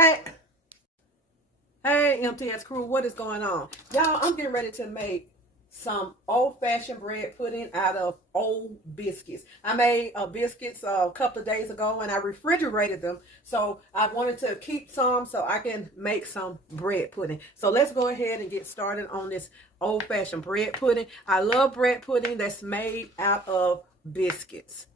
Hey, hey, MTS crew, what is going on? Y'all, I'm getting ready to make some old-fashioned bread pudding out of old biscuits. I made biscuits a couple of days ago and I refrigerated them. So I wanted to keep some so I can make some bread pudding. So let's go ahead and get started on this old-fashioned bread pudding. I love bread pudding that's made out of biscuits.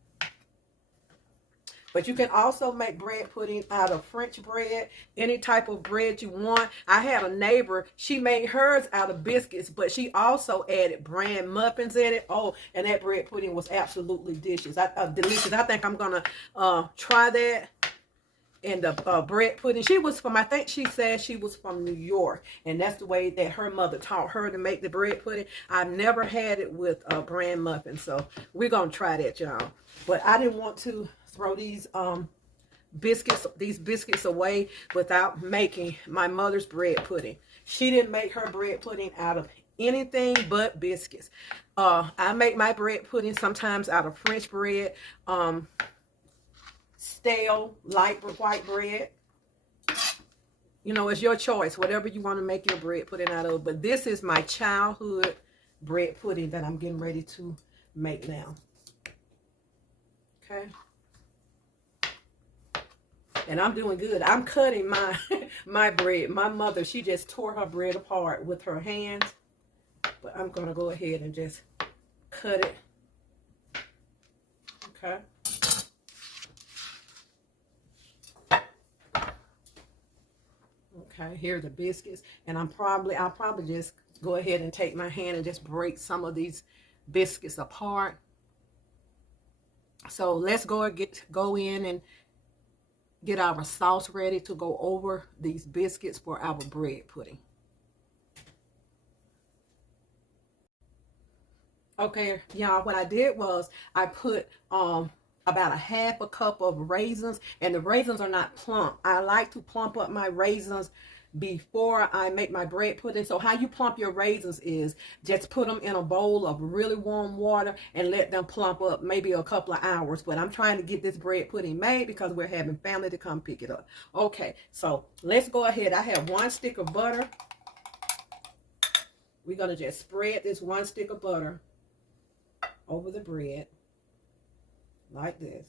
But you can also make bread pudding out of French bread, any type of bread you want. I had a neighbor, she made hers out of biscuits, but she also added bran muffins in it. Oh, and that bread pudding was absolutely delicious. Delicious. I think I'm going to try that. And the bread pudding, she was from, I think she said she was from New York. And that's the way that her mother taught her to make the bread pudding. I've never had it with bran muffins. So we're going to try that, y'all. But I didn't want to throw these biscuits away without making my mother's bread pudding. She didn't make her bread pudding out of anything but biscuits. I make my bread pudding sometimes out of French bread, stale light white bread. You know, it's your choice, whatever you want to make your bread pudding out of. But this is my childhood bread pudding that I'm getting ready to make now. Okay. And I'm doing good. I'm cutting my my bread. My mother, she just tore her bread apart with her hands. But I'm going to go ahead and just cut it. Okay. Okay, here are the biscuits. And I'll probably just go ahead and take my hand and just break some of these biscuits apart. So let's go in and get our sauce ready to go over these biscuits for our bread pudding. Okay, y'all, what I did was I put about a half a cup of raisins, and the raisins are not plump. I like to plump up my raisins before I make my bread pudding. So how you plump your raisins is just put them in a bowl of really warm water and let them plump up maybe a couple of hours. But I'm trying to get this bread pudding made because we're having family to come pick it up. Okay, so let's go ahead. I have 1 stick of butter. We're going to just spread this 1 stick of butter over the bread like this.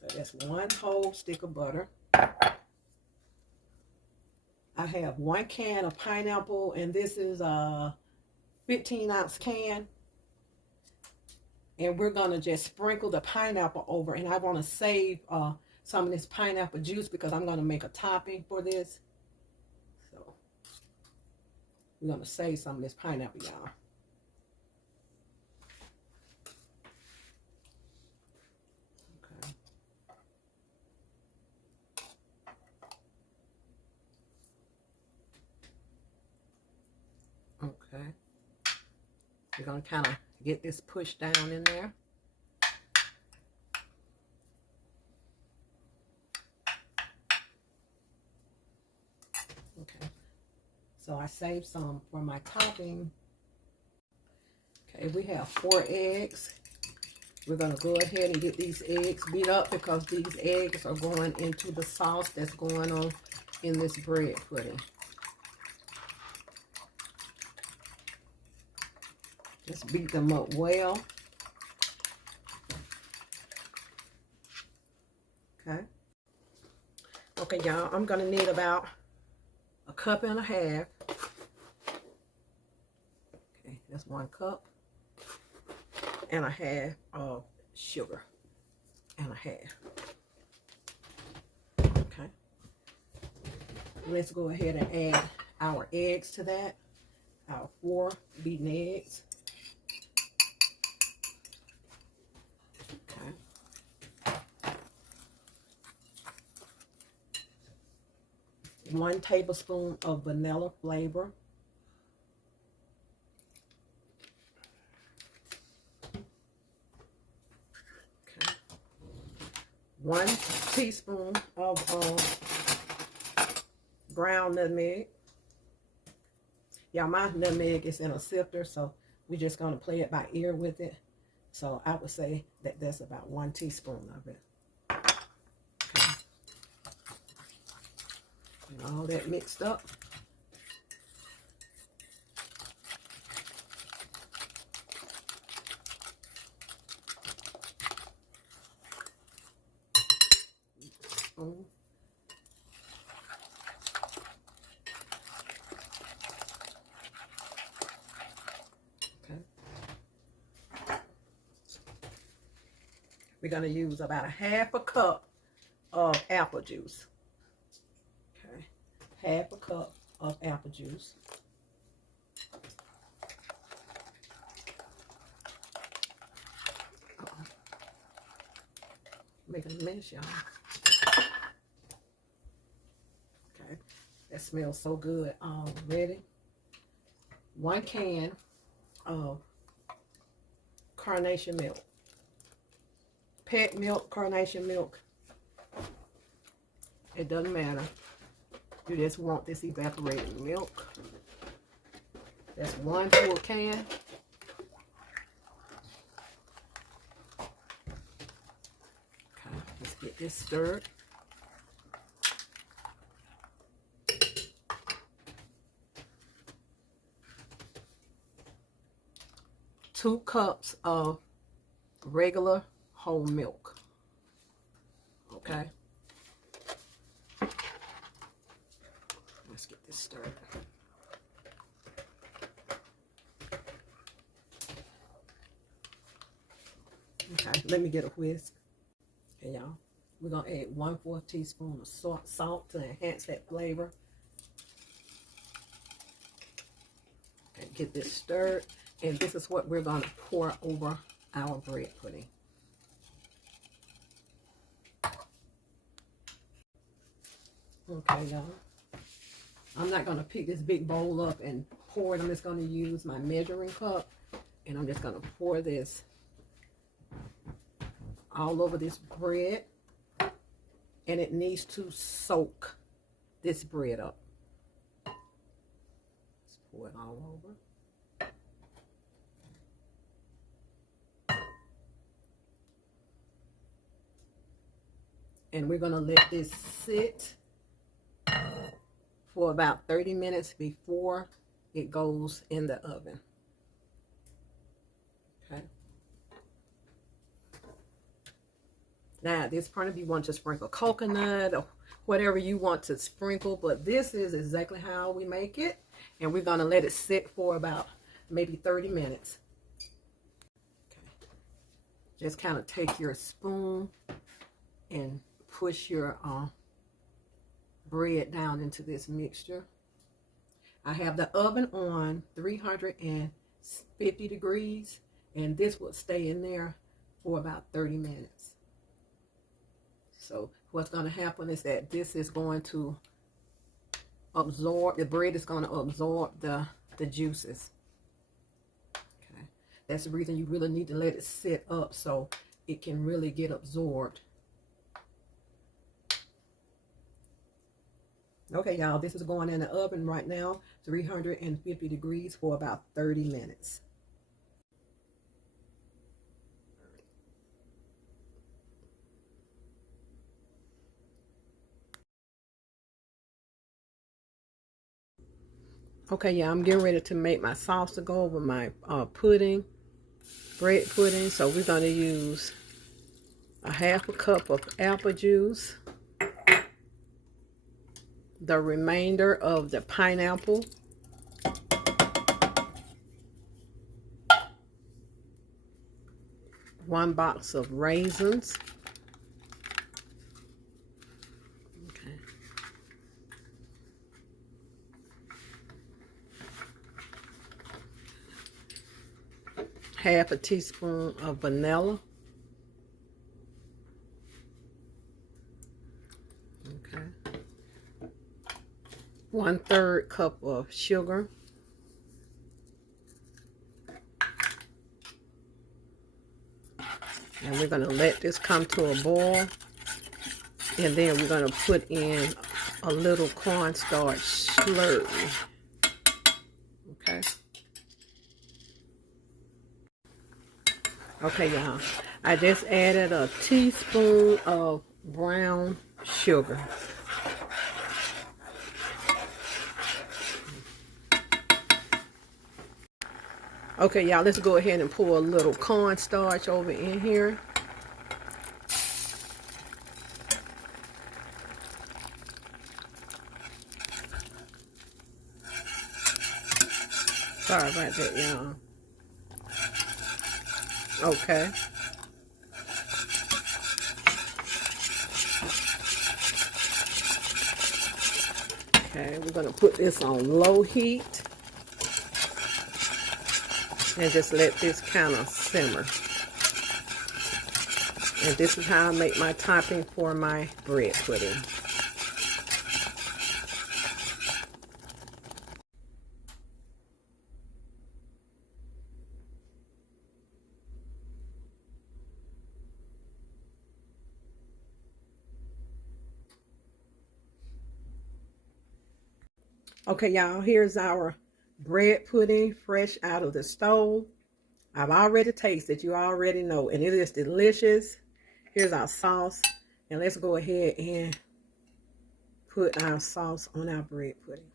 So that's 1 whole stick of butter. I have 1 can of pineapple, and this is a 15-ounce can. And we're going to just sprinkle the pineapple over, and I want to save some of this pineapple juice because I'm going to make a topping for this. So we're going to save some of this pineapple, y'all. Okay, we're going to kind of get this pushed down in there. Okay, so I saved some for my topping. Okay, we have 4 eggs. We're going to go ahead and get these eggs beat up because these eggs are going into the sauce that's going on in this bread pudding. Just beat them up well. Okay. Okay, y'all, I'm going to need about 1.5 cups. Okay, that's 1 cup. And 1/2 of sugar. And 1/2. Okay. Let's go ahead and add our eggs to that. Our 4 beaten eggs. 1 tablespoon of vanilla flavor. Okay. 1 teaspoon of ground nutmeg. Yeah, my nutmeg is in a sifter, so we're just going to play it by ear with it. So I would say that that's about 1 teaspoon of it. Okay. Get all that mixed up. Spoon. We're going to use about a half a cup of apple juice. Okay, half a cup of apple juice. Making a mess, y'all. Okay, that smells so good already. 1 can of carnation milk. Pet milk, carnation milk, it doesn't matter. You just want this evaporated milk. That's 1 full can. Okay, let's get this stirred. Two cups of regular whole milk. Okay. Let's get this stirred. Okay, let me get a whisk. Okay, y'all. We're going to add 1/4 teaspoon of salt to enhance that flavor. Okay, get this stirred. And this is what we're going to pour over our bread pudding. Okay, y'all. I'm not going to pick this big bowl up and pour it. I'm just going to use my measuring cup. And I'm just going to pour this all over this bread. And it needs to soak this bread up. Let's pour it all over. And we're going to let this sit for about 30 minutes before it goes in the oven. Okay. Now, at this point, if you want to sprinkle coconut or whatever you want to sprinkle, but this is exactly how we make it. And we're going to let it sit for about maybe 30 minutes. Okay. Just kind of take your spoon and push your bread down into this mixture. I have the oven on 350 degrees, and this will stay in there for about 30 minutes. So what's going to happen is that this is going to absorb, the bread is going to absorb the juices. Okay, that's the reason you really need to let it sit up so it can really get absorbed. Okay, y'all, this is going in the oven right now, 350 degrees for about 30 minutes. Okay, yeah, I'm getting ready to make my sauce to go over my pudding, bread pudding. So we're going to use a half a cup of apple juice, the remainder of the pineapple, one box of raisins, okay, half a teaspoon of vanilla, okay, 1/3 cup of sugar, and we're going to let this come to a boil, and then we're going to put in a little cornstarch slurry. Okay. Okay, y'all. I just added a teaspoon of brown sugar. Okay, y'all, let's go ahead and pour a little cornstarch over in here. Sorry about that, y'all. Okay. Okay, we're going to put this on low heat and just let this kind of simmer. And this is how I make my topping for my bread pudding. Okay, y'all, here's our bread pudding fresh out of the stove. I've already tasted, you already know, and it is delicious. Here's our sauce, and let's go ahead and put our sauce on our bread pudding.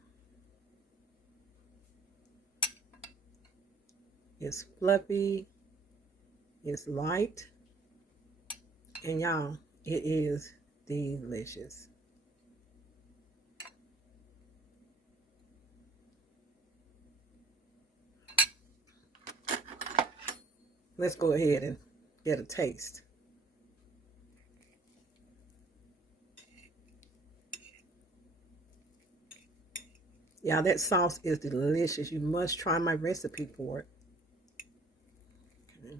It's fluffy, it's light, and y'all, it is delicious. Let's go ahead and get a taste. Yeah, that sauce is delicious. You must try my recipe for it. Okay.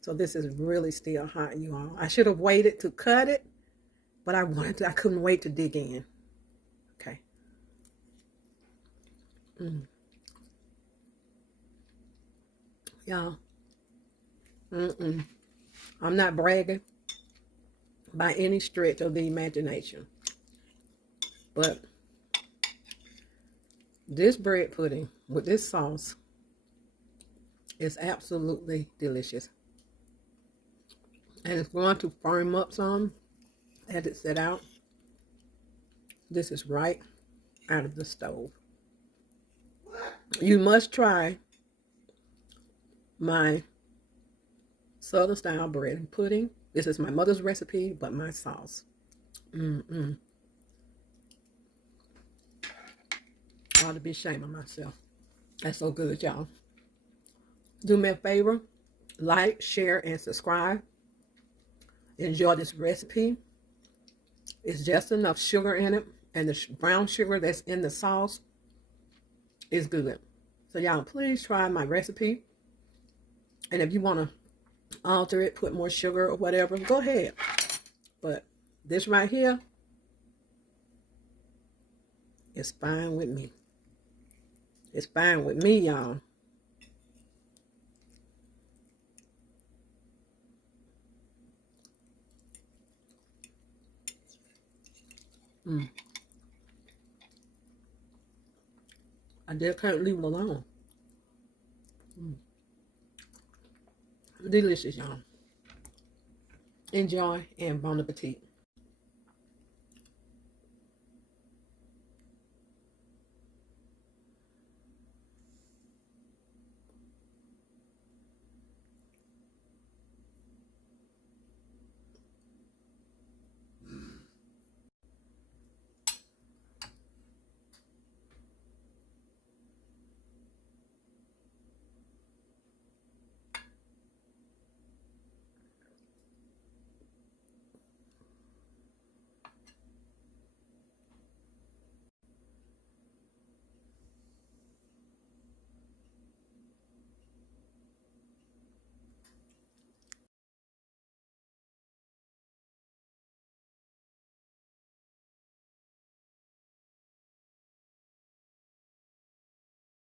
So this is really still hot, you all. I should have waited to cut it, but I couldn't wait to dig in. Okay. Y'all. I'm not bragging by any stretch of the imagination, but this bread pudding with this sauce is absolutely delicious. And it's going to firm up some as it set out. This is right out of the stove. You must try my Southern style bread and pudding. This is my mother's recipe, but my sauce. I ought to be ashamed of myself. That's so good, y'all. Do me a favor, like, share, and subscribe. Enjoy this recipe. It's just enough sugar in it, and the brown sugar that's in the sauce is good. So y'all, please try my recipe. And if you want to alter it, put more sugar or whatever, go ahead. But this right here is fine with me. It's fine with me, y'all. I just can't leave it alone. Delicious, y'all. Enjoy and bon appetit.